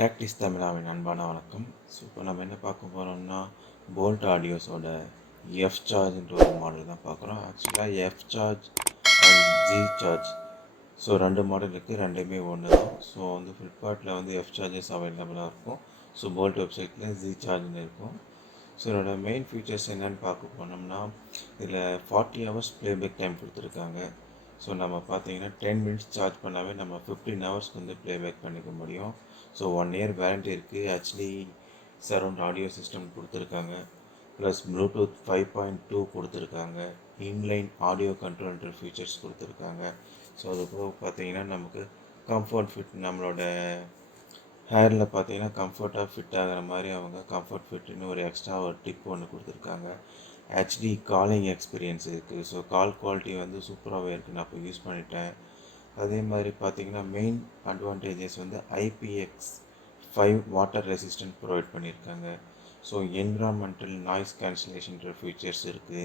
டாக்டிஸ் தமிழாவின் அன்பான வணக்கம். ஸோ இப்போ நம்ம என்ன பார்க்க போகிறோம்னா போல்ட் ஆடியோஸோட Fchargeன்ற ஒரு மாடல் தான் பார்க்குறோம். ஆக்சுவலாக Fcharge and Zcharge so 2 model இருக்குது, ரெண்டுமே ஒன்று தான். ஸோ வந்து ஃப்ளிப்கார்ட்டில் வந்து Fcharges அவைலபிளாக இருக்கும். ஸோ போல்ட் வெப்சைட்டில் Zchargeன்னு இருக்கும். ஸோ இதோட மெயின் ஃபீச்சர்ஸ் என்னென்னு பார்க்க போனோம்னா இதில் 40 ஹவர்ஸ் ப்ளேபேக் டைம் கொடுத்துருக்காங்க. ஸோ நம்ம பார்த்தீங்கன்னா 10 மினிட்ஸ் சார்ஜ் பண்ணாவே நம்ம 15 ஹவர்ஸ்க்கு வந்து ப்ளேபேக் பண்ணிக்க முடியும். ஸோ 1 இயர் வாரண்ட்டி இருக்குது. ஆக்சுவலி சரௌண்ட் ஆடியோ சிஸ்டம் கொடுத்துருக்காங்க, ப்ளஸ் ப்ளூடூத் 5.2 கொடுத்துருக்காங்க, இன்லைன் ஆடியோ கண்ட்ரோல் ஃபீச்சர்ஸ் கொடுத்துருக்காங்க. ஸோ அது போக பார்த்தீங்கன்னா நமக்கு கம்ஃபர்ட் ஃபிட், நம்மளோட ஹேரில் பார்த்தீங்கன்னா கம்ஃபர்ட்டாக ஃபிட் ஆகிற மாதிரி அவங்க கம்ஃபர்ட் ஃபிட்டுன்னு ஒரு எக்ஸ்ட்ரா ஒரு டிப் ஒன்று கொடுத்துருக்காங்க. ஹெச்டி காலிங் எக்ஸ்பீரியன்ஸ் இருக்குது. ஸோ கால் குவாலிட்டி வந்து சூப்பராகவே இருக்குது, நான் இப்போ யூஸ் பண்ணிட்டேன். அதே மாதிரி பார்த்தீங்கன்னா மெயின் அட்வான்டேஜஸ் வந்து IPX5 வாட்டர் ரெசிஸ்டன்ட் ப்ரொவைட் பண்ணியிருக்காங்க. ஸோ என்விரான்மெண்டல் நாய்ஸ் கேன்சலேஷன்ற ஃபீச்சர்ஸ் இருக்குது.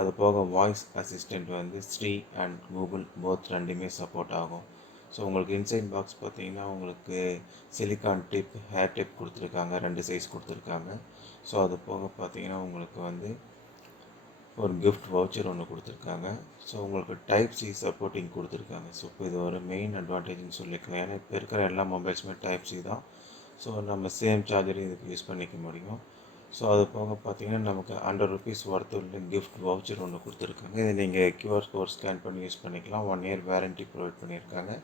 அது போக வாய்ஸ் அசிஸ்டண்ட் வந்து ஸ்ரீ அண்ட் கூகுள் போத் ரெண்டுமே சப்போர்ட் ஆகும். ஸோ உங்களுக்கு இன்சைட் பாக்ஸ் பார்த்தீங்கன்னா உங்களுக்கு சிலிக்கான் டிப், ஹேர் டிப் கொடுத்துருக்காங்க, 2 சைஸ் கொடுத்துருக்காங்க. ஸோ அது போக பார்த்தீங்கன்னா உங்களுக்கு வந்து ஒரு கிஃப்ட் வவுச்சர் ஒன்று கொடுத்துருக்காங்க. ஸோ உங்களுக்கு டைப் சி சப்போர்ட்டிங் கொடுத்துருக்காங்க. ஸோ இப்போ இது ஒரு மெயின் அட்வான்டேஜ்னு சொல்லிக்கலாம். ஏன்னா இப்போ இருக்கிற எல்லா மொபைல்ஸுமே டைப் சி தான். ஸோ நம்ம சேம் சார்ஜரையும் இதுக்கு யூஸ் பண்ணிக்க முடியும். ஸோ அது போக பார்த்தீங்கன்னா நமக்கு ₹100 ஒர்த்து உள்ள கிஃப்ட் வவுச்சர் ஒன்று கொடுத்துருக்காங்க. இதை நீங்கள் QR கோட் ஸ்கேன் பண்ணி யூஸ் பண்ணிக்கலாம். 1 இயர் வாரண்ட்டி ப்ரொவைட் பண்ணியிருக்காங்க.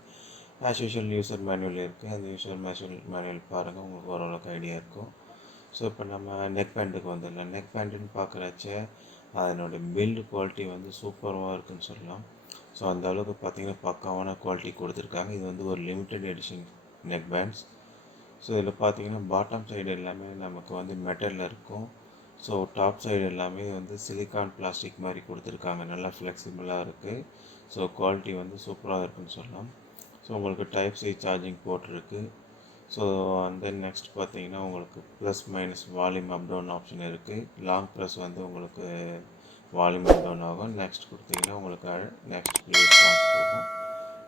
ஆஸ் யூஷுவல் யூசர் மேனுவல் இருக்குது. அந்த யூசர் மேனுவல் பாருங்கள், உங்களுக்கு ஓரளவுக்கு ஐடியா இருக்கும். ஸோ இப்போ நம்ம நெக் பேண்டுக்கு வந்துடலாம். நெக் பேண்டுன்னு பார்க்குறச்ச அதனோட பில்டு குவாலிட்டி வந்து சூப்பராக இருக்குன்னு சொல்லலாம். ஸோ அந்த அளவுக்கு பார்த்தீங்கன்னா பக்காவான குவாலிட்டி கொடுத்துருக்காங்க. இது வந்து ஒரு limited edition neck pants. So இதில் பார்த்தீங்கன்னா பாட்டம் சைடு எல்லாமே நமக்கு வந்து மெட்டலில் இருக்கும். ஸோ டாப் சைடு எல்லாமே வந்து சிலிக்கான் பிளாஸ்டிக் மாதிரி கொடுத்துருக்காங்க. நல்லா ஃப்ளெக்சிபிளாக இருக்குது. ஸோ குவாலிட்டி வந்து சூப்பராக இருக்குன்னு சொல்லலாம். ஸோ உங்களுக்கு டைப் சி சார்ஜிங் போர்ட் இருக்குது. ஸோ அண்ட் தென் நெக்ஸ்ட் பார்த்தீங்கன்னா உங்களுக்கு plus minus volume up down option இருக்குது. லாங் ப்ரெஸ் வந்து உங்களுக்கு வால்யூம் அப் டவுன் ஆகும். நெக்ஸ்ட் கொடுத்தீங்கன்னா உங்களுக்கு நெக்ஸ்ட் ப்ளே சாங்ஸ் போகும்.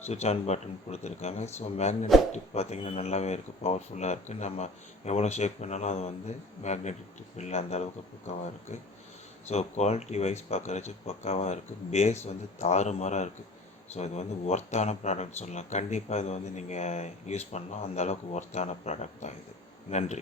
சுவிட்ச் ஆன் பட்டன் கொடுத்துருக்காங்க. ஸோ மேக்னெட்டிக் டிப் பார்த்தீங்கன்னா நல்லாவே இருக்குது, பவர்ஃபுல்லாக இருக்குது. நம்ம எவ்வளோ ஷேக் பண்ணாலும் அது வந்து மேக்னெட்டிக் டிப் இல்லை, அந்த அளவுக்கு பக்காவாக இருக்குது. ஸோ குவாலிட்டி வைஸ் பார்க்குறச்சு பக்காவாக இருக்குது. பேஸ் வந்து தாறுமாறாக இருக்குது. ஸோ இது வந்து ஒர்த்தான ப்ராடக்ட் சொல்லலாம். கண்டிப்பாக இது வந்து நீங்கள் யூஸ் பண்ணலாம், அந்த அளவுக்கு ஒர்த்தான ப்ராடக்ட் தான் இது. நன்றி.